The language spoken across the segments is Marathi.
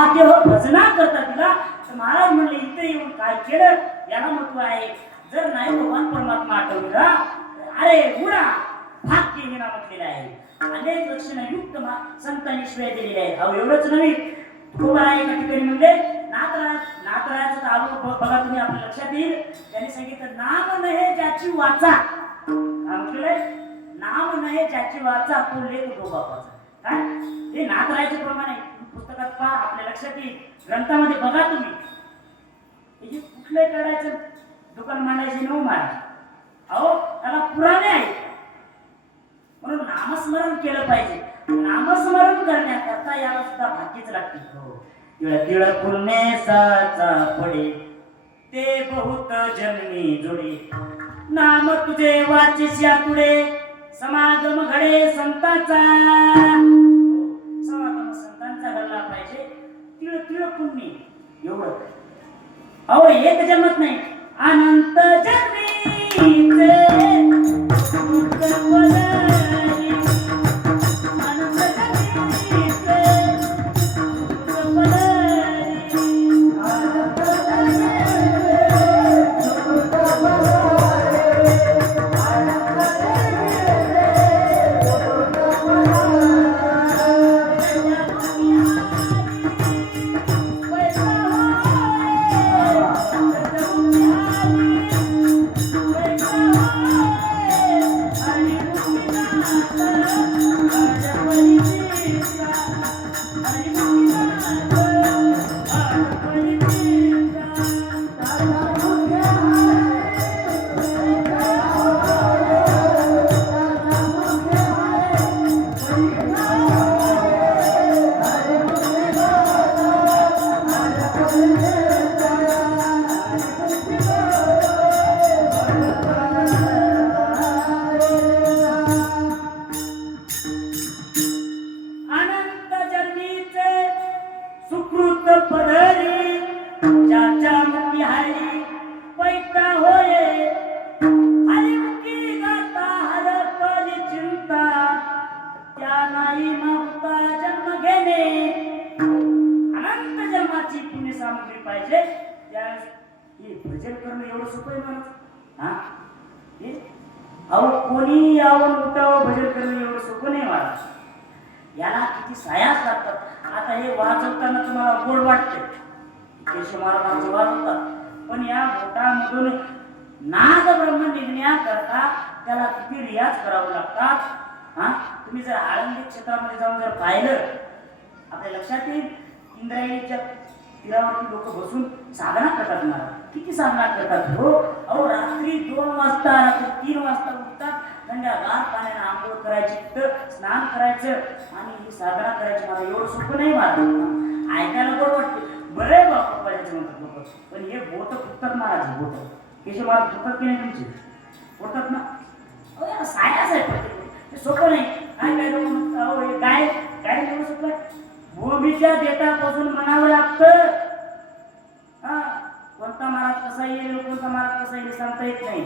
महादेव भजना करता तिला. तर महाराज म्हणले इथे येऊन काय केलं? याला महत्त्व आहे. जर नाही भगवान परमात्मा आठवला अरे उडा भाग्य हिना म्हटलेलं आहे. अनेक लक्षणं युक्त संतांनी श्रेय दिलेले आहेत अहो एवढंच नव्हे. तुकोबा एका ठिकाणी म्हणले नातराज नातराज बघा तुम्ही आपल्या लक्षात येईल. त्यांनी सांगितलं नाम नहे ज्याची वाचा. काय म्हटलेलं नाम नहे ज्याची वाचा तो लेख गो बापाचा काय? हे नातरायचे प्रमाण आहे. पुस्तकात पहा आपल्या लक्षात येईल. ग्रंथामध्ये बघा तुम्ही. हे कुठले काढायचं? दुकान मांडायचे नऊ महाराज अहो त्याला पुराणे आहेत. म्हणून नामस्मरण केलं पाहिजे. नामस्मरण करण्याकरता याला सुद्धा भाग्यच लागते. तिळ तिळ साचा पडे ते बहुत जन्मी जोडे. नाम तुझे वाचिष्या तुडे. समागम घडे संतांचा. पुण्य. एवढं. अहो एक जन्मत नाही. अनंत जन्म पुण्य पाहिजे. त्या हे भजन करणं एवढं सोपं आहे माणूस हा? हे? अहो कोणी यावं उठावं भजन करणं एवढं सोपं नाही मला. याला किती सायास लागतात. आता हे वाजवताना तुम्हाला गोड वाटते. केशव महाराजांचे वाजवतात. पण या बोटामधून नाद ब्रह्म निघण्याकरता त्याला किती रियाज करावं लागतात? हा? तुम्ही जर आळंदी क्षेत्रामध्ये जाऊन जर पाहिलं आपल्या लक्षात येईल इंद्रायणीच्या तीरावरती लोक बसून साधना करतात मला. किती साधना करतात हो? अहो रात्री दोन वाजता रात्री तीन वाजता उठतात थंड्या गार पाण्याने आंघोळ करायची तर स्नान करायचं आणि ही साधना करायची. मला एवढं सोपं नाही मला ऐकायला बरं वाटते. बरं बापा पाहिजे म्हणतात लोक पण हे बोट फुटतात महाराज हे बोट केशव महाराज फुटतात की नाही तुमचे? फुटतात ना? अहो याला आहे प्रत्येक सोपं नाही. काय काय लोक म्हणतात अहो हे गाय गाय एवढं सोपं आहे भूमीच्या देठापासून म्हणावं लागतं. हा कोणता महाराज कसा येईल कोणता महाराज कसा येईल सांगता येत नाही.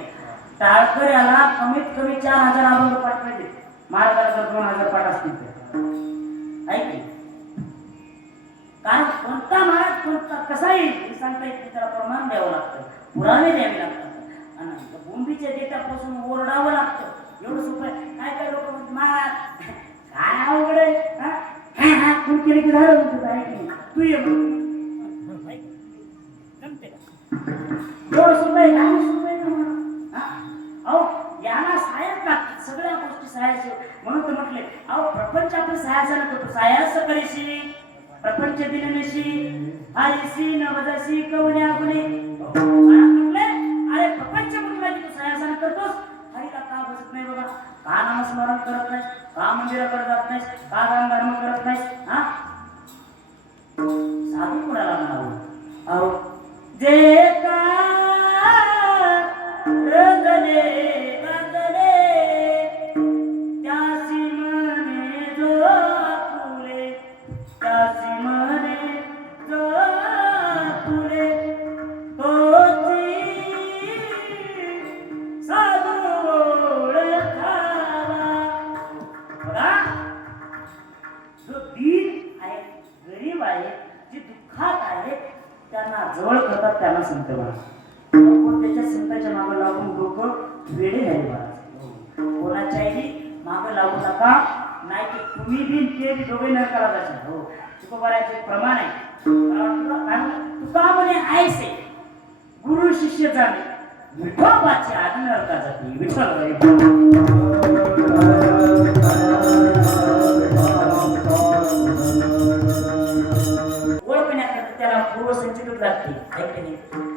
टाळकर याला कमीत कमी चार हजार अभंग पाठ पाहिजे महाराजाला दोन हजार पाठ असतील ऐक कारण कोणता महाराज कोणता कसा येईल हे सांगता येत नाही. त्याला प्रमाण द्यावं लागतं. पुरावे द्यावे लागतात. आणि भूमीच्या देठापासून ओरडावं लागतं. एवढं सोपं काय काय लोक म्हणतात महाराज काय अवघड आहे? हा? हा हा तू की झालं म्हणतो नाही तू ये का? एवढं सोपं आहे काय सोपं आहे अहो याला सहाय्यक लागतात सगळ्या गोष्टी सहाय्य म्हणून तर म्हटले अहो प्रपंच आपण सहाय्याचा करतो सहाय्यास करीशी प्रपंच दिनशी हरिशी नवदशी कवण्या गुणे स्मरण करत नाही का मंदिराकडे जात नाहीस का दान धर्म करत नाहीस हा? साधू कोणाला म्हणावं? अहो जे जवळ करतात त्यांना संत म्हणा त्याच्या संतांच्या मागे लागून लोक वेडे झाले महाराज कोणाच्याही मागे लागू नका. नाही की तुम्ही बी ते बी दोघे नरकाला जाशाल हो. तुकोबाराचे प्रमाण आहे. मला वाटतं आणि तुका म्हणे ऐसे गुरु शिष्य जाणे. विठोबाचे आधी जाते विठोबा ओळखण्याकरता त्याला पूर्वसंचित लागते ऐकते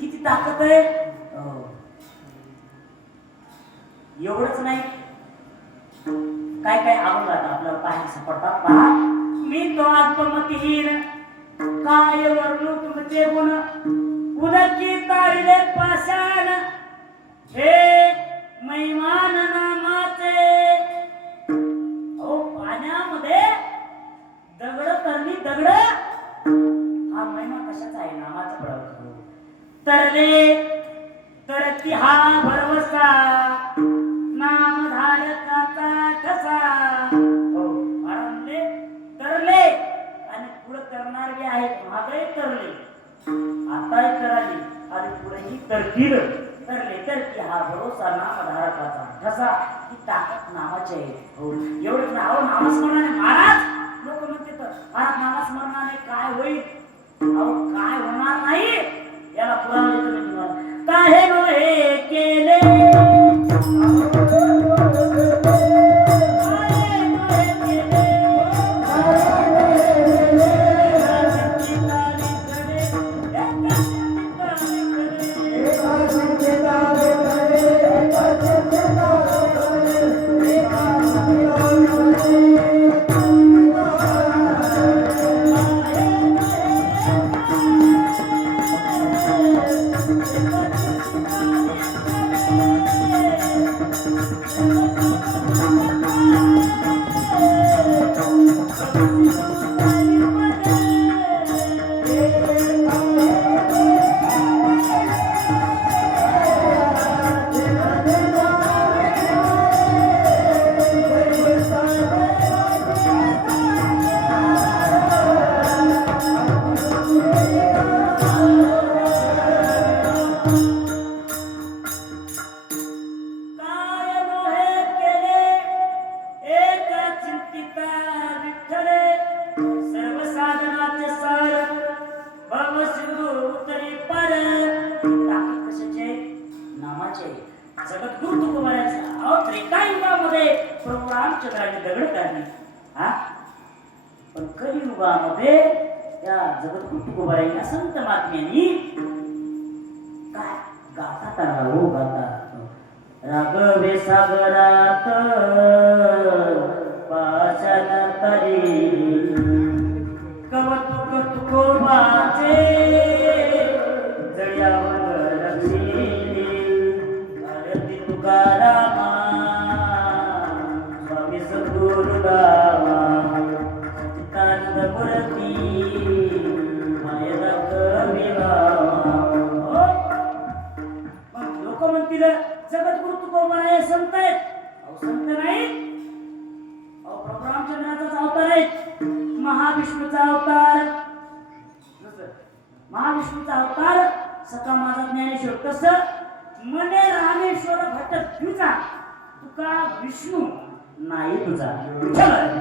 किती ताकद आहे? एवढंच नाही. काय काय अवघात आपल्याला पाहायला सापडतात पहा मी तो आत्ममतीहीन. काय वर्णू तुमचे गुण उदकी तारिले पाषाण. हे मैमान नामाचे. अहो पाण्यामध्ये दगड करणी दगड? हा महिमा कशाचा आहे? नामाचा प्रभाव तरले दिलं तरतील तरले तर की हा भरोसा नाम धारकाचा ठसा ही ताकद नामाची आहे. हो. एवढंच नाही अहो नामस्मरणाने महाराज! लोक म्हणते तर महाराज नामस्मरणाने काय होईल? अहो काय होणार नाही? याला पुरावा देतो मी तुम्हाला काहे हे? चक्राचे दगड काढली. हा? पण कलियुगामध्ये त्या जगत तुकोबारायला असंत महात्म्यांनी काय गाता आला हो गाता राघवे सागरात पाचन तरी कवतुक तुकोर महाविष्णूचा अवतार. महाविष्णूचा अवतार. सका माझा ज्ञानेश्वर. कस? मने रामेश्वर भट्ट तुझा. तुका विष्णू नाही तुझा. विठ्ठल.